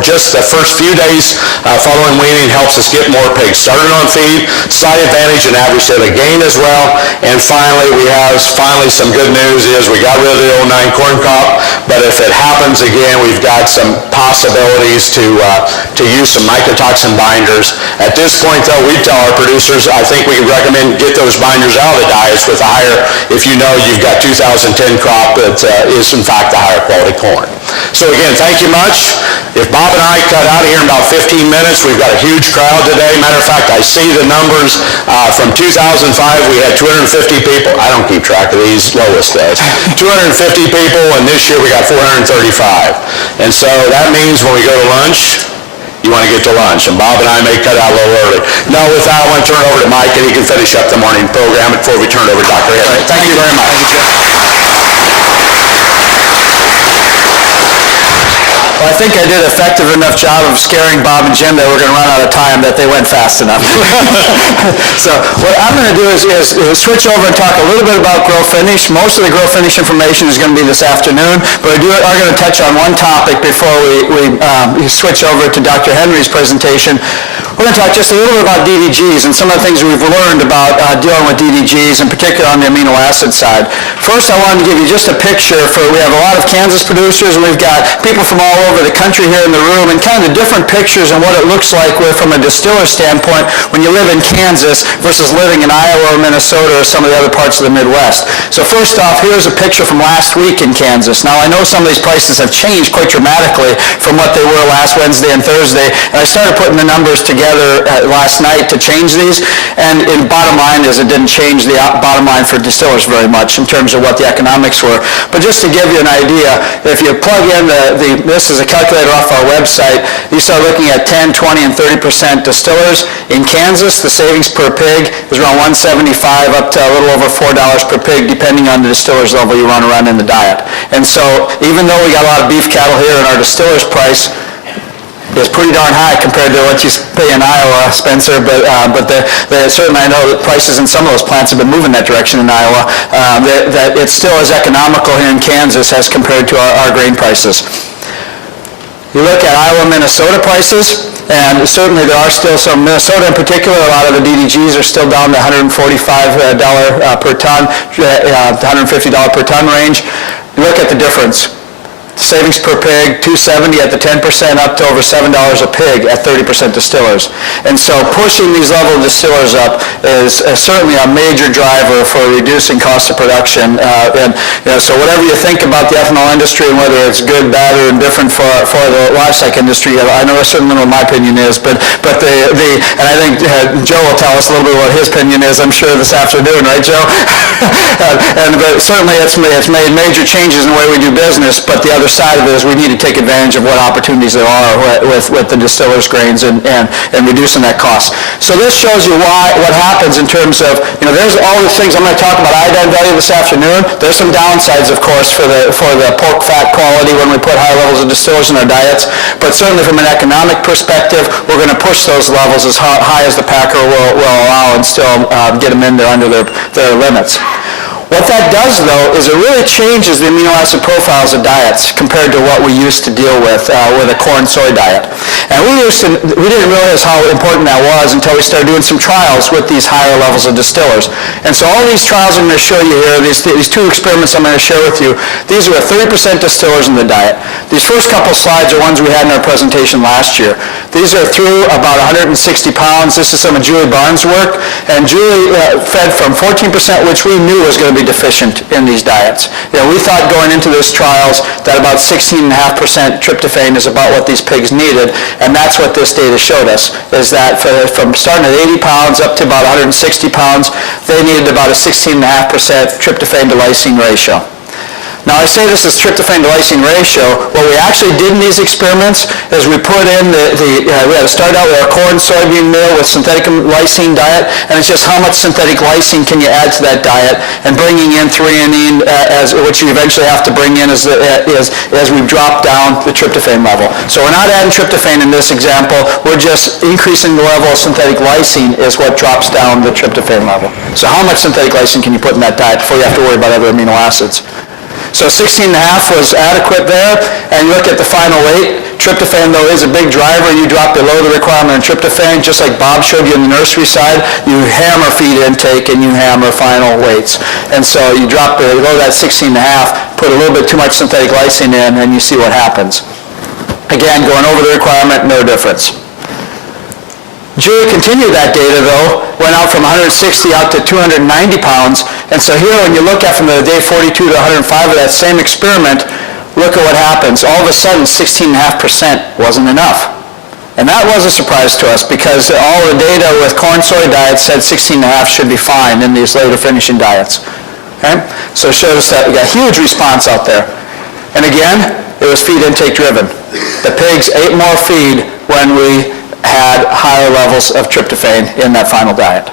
just the first few days following weaning helps us get more pigs started on feed. Slight advantage in average daily gain as well. And finally, we have some good news is we got rid of the 09 corn crop, but if it happens again, we've got some possibilities to use some mycotoxin binders. At this point, though, we tell our producers, I think we can recommend get those binders out of the diets with a higher, if you know you've got 2010 crop that is in fact the higher quality corn. So again, thank you much. If Bob and I cut out of here in about 15 minutes, we've got a huge crowd today. Matter of fact, I see the numbers from 2005, we had 250 people. I don't keep track of these lowest days. 250 people, and this year we got 435. And so that means when we go to lunch, you want to get to lunch, and Bob and I may cut out a little early. Now, with that, I want to turn it over to Mike, and he can finish up the morning program before we turn it over to Dr. Henry. Thank you very much. Thank you, Jeff. Well, I think I did an effective enough job of scaring Bob and Jim that we're going to run out of time, that they went fast enough. So what I'm going to do is switch over and talk a little bit about grow finish. Most of the grow finish information is going to be this afternoon, but we are going to touch on one topic before we switch over to Dr. Henry's presentation. We're going to talk just a little bit about DDGs and some of the things we've learned about dealing with DDGs, in particular on the amino acid side. First, I wanted to give you just a picture we have a lot of Kansas producers, and we've got people from all over the country here in the room, and kind of the different pictures and what it looks like from a distiller standpoint when you live in Kansas versus living in Iowa or Minnesota or some of the other parts of the Midwest. So first off, here's a picture from last week in Kansas. Now, I know some of these prices have changed quite dramatically from what they were last Wednesday and Thursday, and I started putting the numbers together last night to change these, and bottom line is it didn't change the bottom line for distillers very much in terms of what the economics were. But just to give you an idea, if you plug in this is a calculator off our website, you start looking at 10, 20, and 30% distillers. In Kansas, the savings per pig is around $1.75 up to a little over $4 per pig, depending on the distiller's level you run around in the diet. And so even though we got a lot of beef cattle here, and our distiller's price is pretty darn high compared to what you pay in Iowa, Spencer, but certainly I know that prices in some of those plants have been moving that direction in Iowa, that it still is economical here in Kansas as compared to our grain prices. You look at Iowa, Minnesota prices, and certainly there are still some, Minnesota in particular, a lot of the DDGs are still down to $145 per ton, $150 per ton range. You look at the difference. Savings per pig, $2.70 at the 10%, up to over $7 a pig at 30% distillers. And so pushing these level of distillers up is certainly a major driver for reducing cost of production. So whatever you think about the ethanol industry and whether it's good, bad, or indifferent for the livestock industry, I know certainly what my opinion is, but and I think Joe will tell us a little bit what his opinion is, I'm sure, this afternoon, right, Joe? But certainly it's made major changes in the way we do business, but the other side of it is we need to take advantage of what opportunities there are with the distillers' grains and reducing that cost. So this shows you what happens in terms of, there's all these things I'm going to talk about iodine value this afternoon. There's some downsides, of course, for the pork fat quality when we put high levels of distillers in our diets, but certainly from an economic perspective, we're going to push those levels as high as the packer will allow and still get them in there under their limits. What that does, though, is it really changes the amino acid profiles of diets compared to what we used to deal with a corn-soy diet. And we didn't realize how important that was until we started doing some trials with these higher levels of distillers. And so all these trials I'm going to show you here, these two experiments I'm going to share with you, these are with 30% distillers in the diet. These first couple slides are ones we had in our presentation last year. These are through about 160 pounds. This is some of Julie Barnes' work. And Julie fed from 14%, which we knew was going to be deficient in these diets. We thought going into these trials that about 16.5% tryptophan is about what these pigs needed, and that's what this data showed us, is that from starting at 80 pounds up to about 160 pounds, they needed about a 16.5% tryptophan to lysine ratio. Now, I say this is tryptophan to lysine ratio. What we actually did in these experiments is we put in we had to start out with our corn soybean meal with synthetic lysine diet, and it's just how much synthetic lysine can you add to that diet, and bringing in threonine, which you eventually have to bring in as we drop down the tryptophan level. So we're not adding tryptophan in this example. We're just increasing the level of synthetic lysine is what drops down the tryptophan level. So how much synthetic lysine can you put in that diet before you have to worry about other amino acids? So 16.5 was adequate there, and you look at the final weight. Tryptophan, though, is a big driver. You drop below the requirement in tryptophan, just like Bob showed you in the nursery side. You hammer feed intake and you hammer final weights. And so you drop below that 16.5, put a little bit too much synthetic lysine in, and you see what happens. Again, going over the requirement, no difference. Julie continued that data, though, went out from 160 out to 290 pounds. And so here, when you look at from the day 42 to 105 of that same experiment, look at what happens. All of a sudden, 16.5% wasn't enough. And that was a surprise to us because all the data with corn-soy diets said 16.5 should be fine in these later finishing diets. Okay? So it showed us that we got a huge response out there. And again, it was feed intake driven. The pigs ate more feed when we had higher levels of tryptophan in that final diet.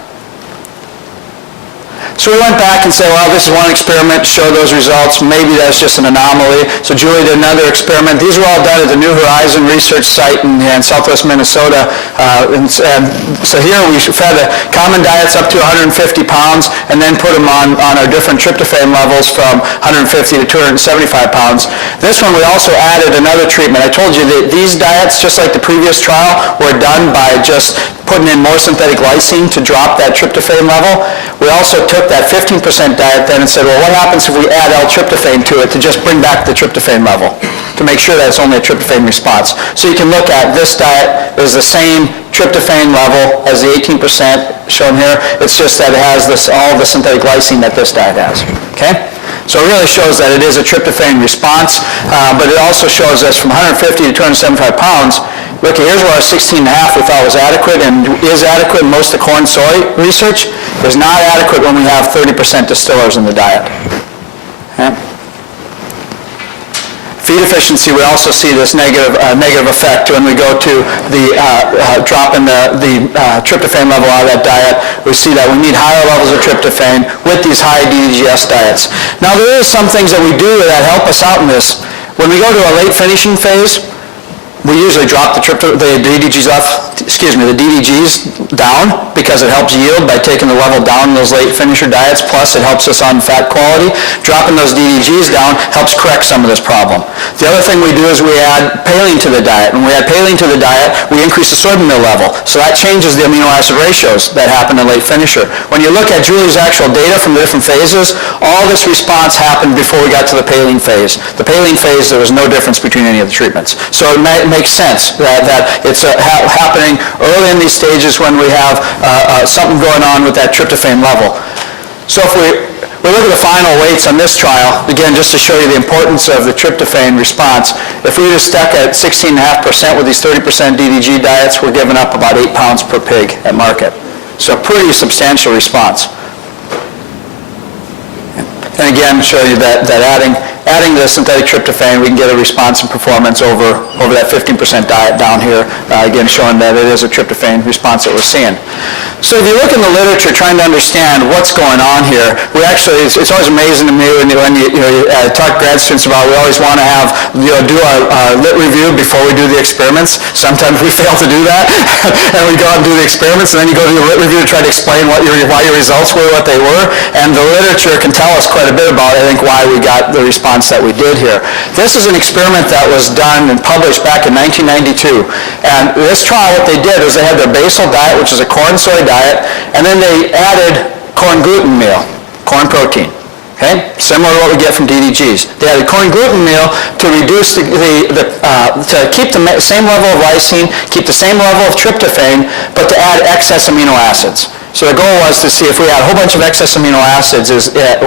So we went back and said, well, this is one experiment, show those results, maybe that's just an anomaly. So Julie did another experiment. These were all done at the New Horizon research site in southwest Minnesota. And so here we fed common diets up to 150 pounds and then put them on our different tryptophan levels from 150 to 275 pounds. This one we also added another treatment. I told you that these diets, just like the previous trial, were done by just putting in more synthetic lysine to drop that tryptophan level. We also took that 15% diet then and said, well, what happens if we add L-tryptophan to it to just bring back the tryptophan level, to make sure that it's only a tryptophan response. So you can look at this diet is the same tryptophan level as the 18% shown here. It's just that it has all the synthetic lysine that this diet has. Okay? So it really shows that it is a tryptophan response, but it also shows us from 150 to 275 pounds. Look, here's where our 16.5 we thought was adequate and is adequate in most of the corn soy research. Is not adequate when we have 30% distillers in the diet. Okay? Feed efficiency, we also see this negative effect when we go to the drop in the tryptophan level out of that diet. We see that we need higher levels of tryptophan with these high DDGS diets. Now there is some things that we do that help us out in this. When we go to a late finishing phase, we usually drop the DDGs down because it helps yield by taking the level down in those late finisher diets, plus it helps us on fat quality. Dropping those DDGs down helps correct some of this problem. The other thing we do is we add paline to the diet. When we add paline to the diet, we increase the soybean meal level. So that changes the amino acid ratios that happen in late finisher. When you look at Julie's actual data from the different phases, all this response happened before we got to the paline phase. The paline phase, there was no difference between any of the treatments. So it makes sense that it's happening early in these stages when we have something going on with that tryptophan level. So if we look at the final weights on this trial, again, just to show you the importance of the tryptophan response, if we just stuck at 16.5% with these 30% DDG diets, we're giving up about 8 pounds per pig at market. So a pretty substantial response. And again, show you that adding the synthetic tryptophan, we can get a response in performance over that 15% diet down here, again showing that it is a tryptophan response that we're seeing. So if you look in the literature trying to understand what's going on here, it's always amazing to me when you talk to grad students about we always want to have, do our lit review before we do the experiments. Sometimes we fail to do that, and we go out and do the experiments, and then you go to the lit review to try to explain why your results were what they were, and the literature can tell us quite a bit about, I think, why we got the response that we did here. This is an experiment that was done and published back in 1992, and this trial, what they did is they had their basal diet, which is a corn soy diet, and then they added corn gluten meal, corn protein. Okay? Similar to what we get from DDGs. They added corn gluten meal to reduce to keep the same level of lysine, keep the same level of tryptophan, but to add excess amino acids. So the goal was to see if we had a whole bunch of excess amino acids, is that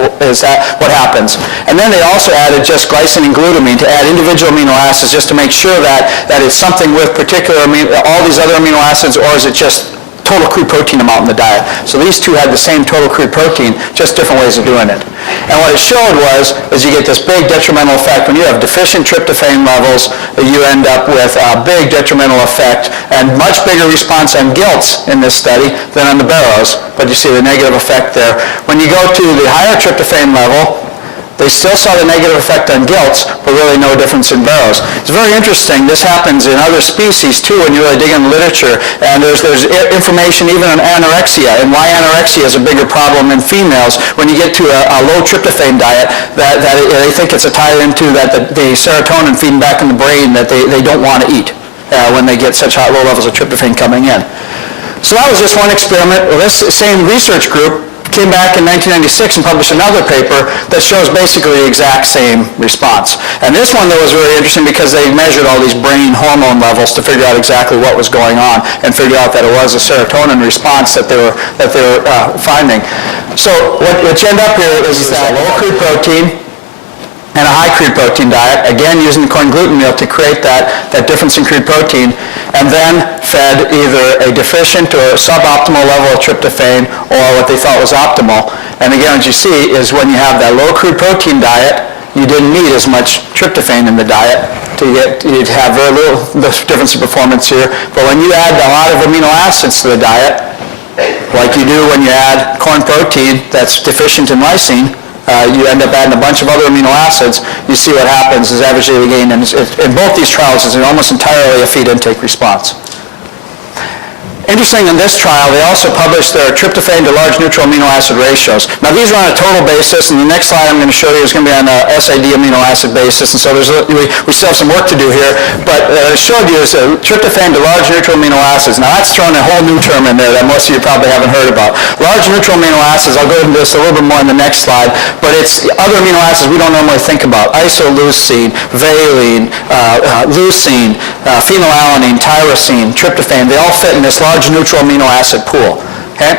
what happens? And then they also added just glycine and glutamine to add individual amino acids just to make sure that it's something with particular all these other amino acids, or is it just total crude protein amount in the diet. So these two had the same total crude protein, just different ways of doing it. And what it showed is you get this big detrimental effect. When you have deficient tryptophan levels, you end up with a big detrimental effect and much bigger response on gilts in this study than on the barrows, but you see the negative effect there. When you go to the higher tryptophan level, they still saw the negative effect on gilts, but really no difference in barrows. It's very interesting. This happens in other species, too, when you really dig in the literature. And there's information even on anorexia, and why anorexia is a bigger problem in females when you get to a low tryptophan diet, that they think it's a tie into that the serotonin feeding back in the brain that they don't want to eat when they get such high low levels of tryptophan coming in. So that was just one experiment. Well, this same research group came back in 1996 and published another paper that shows basically the exact same response. And this one, though, was really interesting because they measured all these brain hormone levels to figure out exactly what was going on and figure out that it was a serotonin response that they were finding. So what you end up here is that low crude protein and a high crude protein diet, again using the corn gluten meal to create that difference in crude protein, and then fed either a deficient or suboptimal level of tryptophan or what they thought was optimal. And again, what you see is when you have that low crude protein diet, you didn't need as much tryptophan in the diet you'd have very little difference in performance here. But when you add a lot of amino acids to the diet, like you do when you add corn protein that's deficient in lysine, you end up adding a bunch of other amino acids. You see what happens is average daily gain, and in both these trials is almost entirely a feed intake response. Interesting, in this trial, they also published their tryptophan to large neutral amino acid ratios. Now, these are on a total basis, and the next slide I'm going to show you is going to be on a SID amino acid basis, and so we still have some work to do here, but what I showed you is tryptophan to large neutral amino acids. Now, that's thrown a whole new term in there that most of you probably haven't heard about. Large neutral amino acids, I'll go into this a little bit more in the next slide, but it's other amino acids we don't normally think about. Isoleucine, valine, leucine, phenylalanine, tyrosine, tryptophan, they all fit in this large neutral amino acid pool. Okay?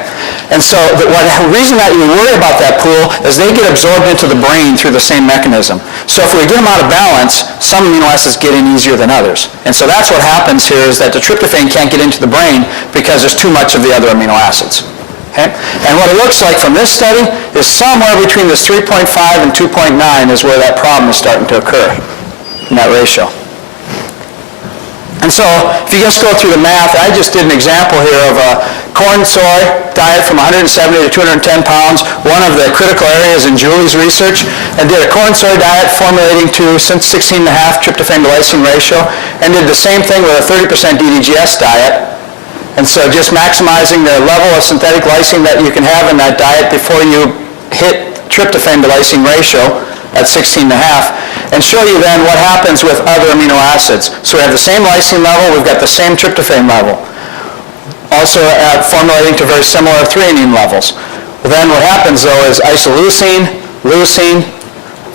And so the reason that you worry about that pool is they get absorbed into the brain through the same mechanism. So if we get them out of balance, some amino acids get in easier than others. And so that's what happens here, is that the tryptophan can't get into the brain because there's too much of the other amino acids. Okay? And what it looks like from this study is somewhere between this 3.5 and 2.9 is where that problem is starting to occur in that ratio. And so, if you just go through the math, I just did an example here of a corn soy diet from 170 to 210 pounds, one of the critical areas in Julie's research, and did a corn soy diet formulating to 16.5 tryptophan to lysine ratio, and did the same thing with a 30% DDGS diet. And so just maximizing the level of synthetic lysine that you can have in that diet before you hit tryptophan to lysine ratio at 16.5, and show you then what happens with other amino acids. So we have the same lysine level, we've got the same tryptophan level. Also formulating to very similar threonine levels. Well, then what happens though is isoleucine, leucine,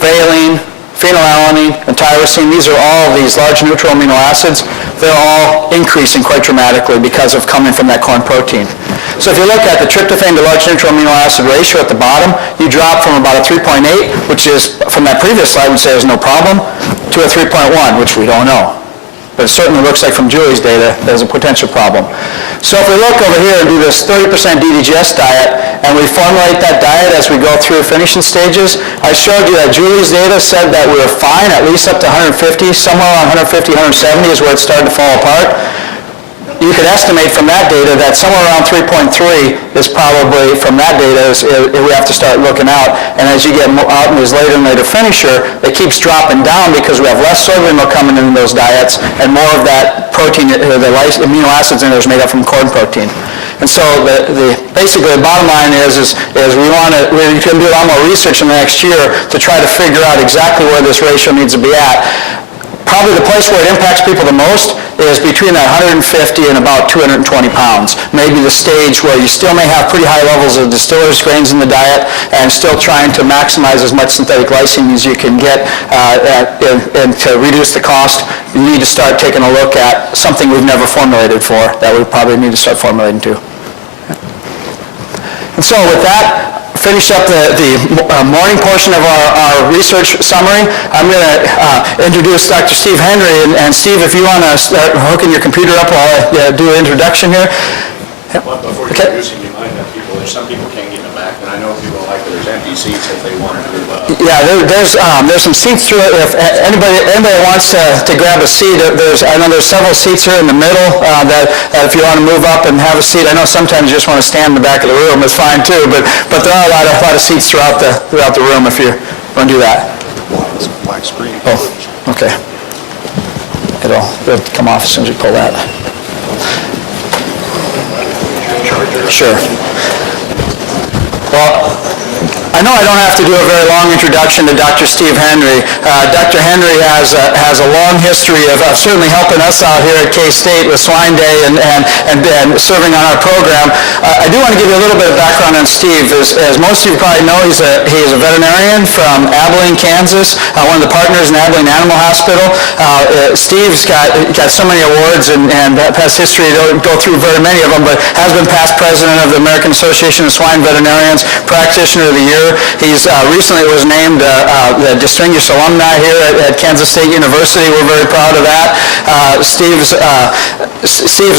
valine, phenylalanine, and tyrosine, these are all these large neutral amino acids. They're all increasing quite dramatically because of coming from that corn protein. So if you look at the tryptophan to large neutral amino acid ratio at the bottom, you drop from about a 3.8, which is, from that previous slide, would say there's no problem, to a 3.1, which we don't know. But it certainly looks like from Julie's data, there's a potential problem. So if we look over here and do this 30% DDGS diet, and we formulate that diet as we go through finishing stages, I showed you that Julie's data said that we were fine, at least up to 150, somewhere around 150, 170 is where it started to fall apart. You could estimate from that data that somewhere around 3.3 is probably, from that data, we have to start looking out. And as you get out in this later and later finisher, it keeps dropping down because we have less soy milk coming in those diets, and more of that protein, the amino acids in there is made up from corn protein. And so basically the bottom line is we can do a lot more research in the next year to try to figure out exactly where this ratio needs to be at. Probably the place where it impacts people the most is between that 150 and about 220 pounds. Maybe the stage where you still may have pretty high levels of distillers grains in the diet and still trying to maximize as much synthetic lysine as you can get and to reduce the cost, you need to start taking a look at something we've never formulated for that we probably need to start formulating to. And so with that, finish up the morning portion of our research summary. I'm going to introduce Dr. Steve Henry, and Steve, if you want to start hooking your computer up while I do an introduction here. Well, before introducing, you might have people, some people can't get in the back, and I know people like that there's empty seats if they want to move up. Yeah, there's some seats through it. If anybody wants to grab a seat, I know there's several seats here in the middle that if you want to move up and have a seat. I know sometimes you just want to stand in the back of the room. It's fine too, but there are a lot of seats throughout the room if you want to do that. It's a black screen. Oh, okay. It'll come off as soon as you pull that. Sure. Well, I know I don't have to do a very long introduction to Dr. Steve Henry. Dr. Henry has a long history of certainly helping us out here at K-State with Swine Day and serving on our program. I do want to give you a little bit of background on Steve. As most of you probably know, he's a veterinarian from Abilene, Kansas, one of the partners in Abilene Animal Hospital. Steve's got so many awards and past history. Don't go through very many of them, but has been past president of the American Association of Swine Veterinarians, practitioner of the year. He's recently was named the distinguished alumni here at Kansas State University. We're very proud of that. Steve's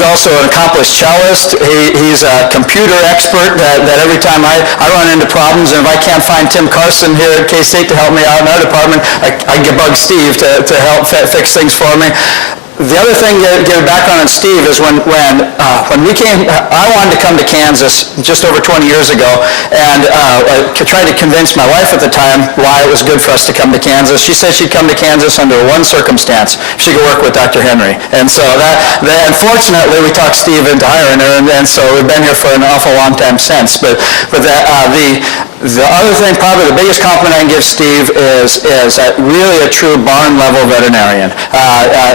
also an accomplished cellist. He's a computer expert that every time I run into problems, and if I can't find Tim Carson here at K-State to help me out in our department, I bug Steve to help fix things for me. The other thing to give a background on Steve is when we came, I wanted to come to Kansas just over 20 years ago, and tried to convince my wife at the time why it was good for us to come to Kansas. She said she'd come to Kansas under one circumstance: she could work with Dr. Henry. And so unfortunately, we talked Steve into hiring her, and so we've been here for an awful long time since. But the other thing, probably the biggest compliment I can give Steve is really a true barn-level veterinarian.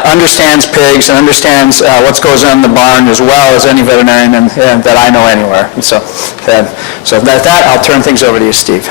Understands pigs and understands what goes on in the barn as well as any veterinarian that I know anywhere. And so with that, I'll turn things over to you, Steve.